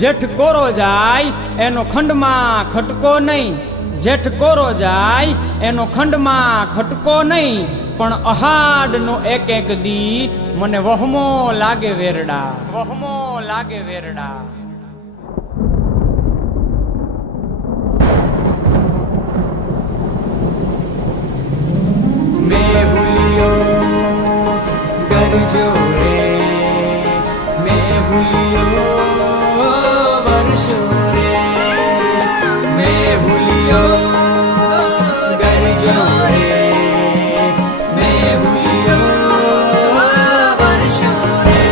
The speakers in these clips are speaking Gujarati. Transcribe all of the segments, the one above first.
જેઠ કોરો જાય એનો ખંડમાં ખટકો નહીં, જેઠ કોરો જાય એનો ખંડમાં ખટકો નહીં, પણ અહાડનો એક એક દી મને વહમો લાગે વેરડા, વહમો લાગે વેરડા. મેં ભૂલ્યો ગરજો રે, મેં ભૂલ્યો વર્ષો રે, મેં ભૂલ્યો ગરજો રે, મેં ભૂલ્યો વર્ષો રે.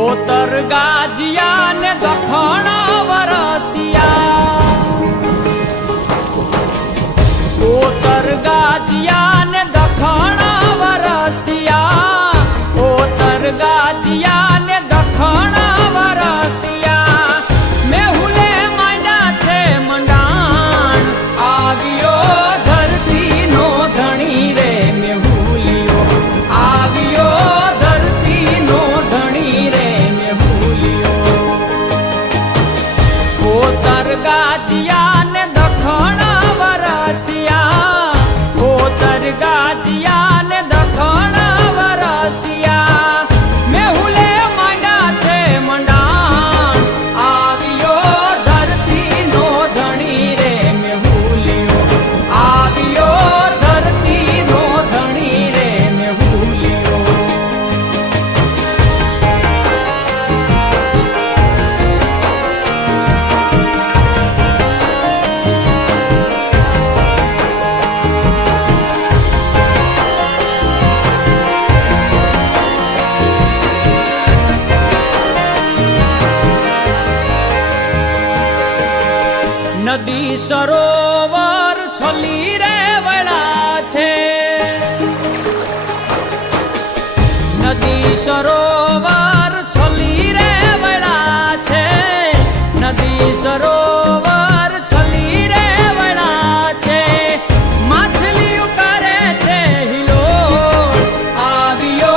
ઓતર ગાજિયા ને દખણ વરસિયા, ઓતર ગાજિયા ને દખણ વરસિયા, ઓતર ગાજિયા ને દખણ વરસિયા. મેહુલે માંડ્યા છે મંડાણ, આવ્યો ધરતી નો ધણી રે, મેહુલિયો આવ્યો ધરતી નો ધણી રે, મેહુલિયો. ઓતર ગાજિયા ને દખણ વરસિયા, ઓતર ગાજિયા ને દખણ વરસિયા. મેહુલે માંડ્યા છે મંડાણ, આવ્યો ધરતી નો ધણી રે, મેહુલિયો આવ્યો ધરતી નો ધણી રે, મેહુલિયો. નદી સરોવર છલી રે વળા છે, નદી સરોવર છલી રે વળા છે, નદી સરોવર છલી રે વળા છે. માછલીઓ કરે છે હિલો, આવ્યો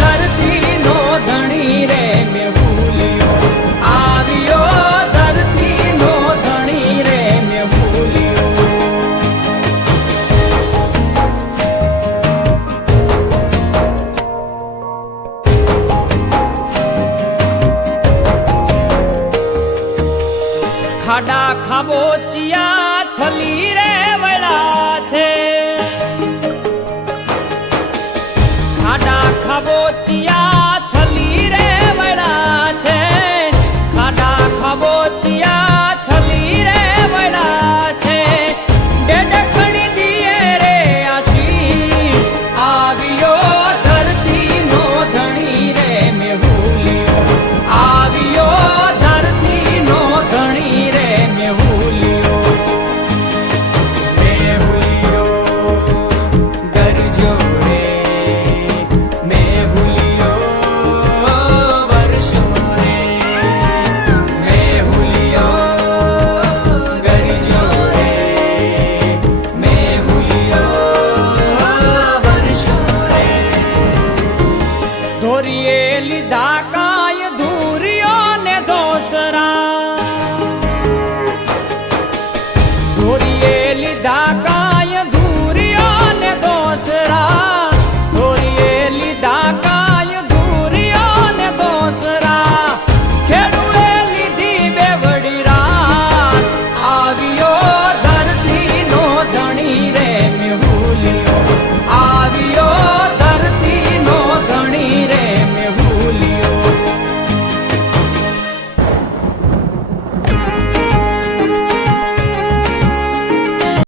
ધરતી નો ધણી રે, મેહુલિયો આવ્યો ધરતી નો ધણી રે, મેહુલિયો. ખાડા ખાબોચિયા છલી રે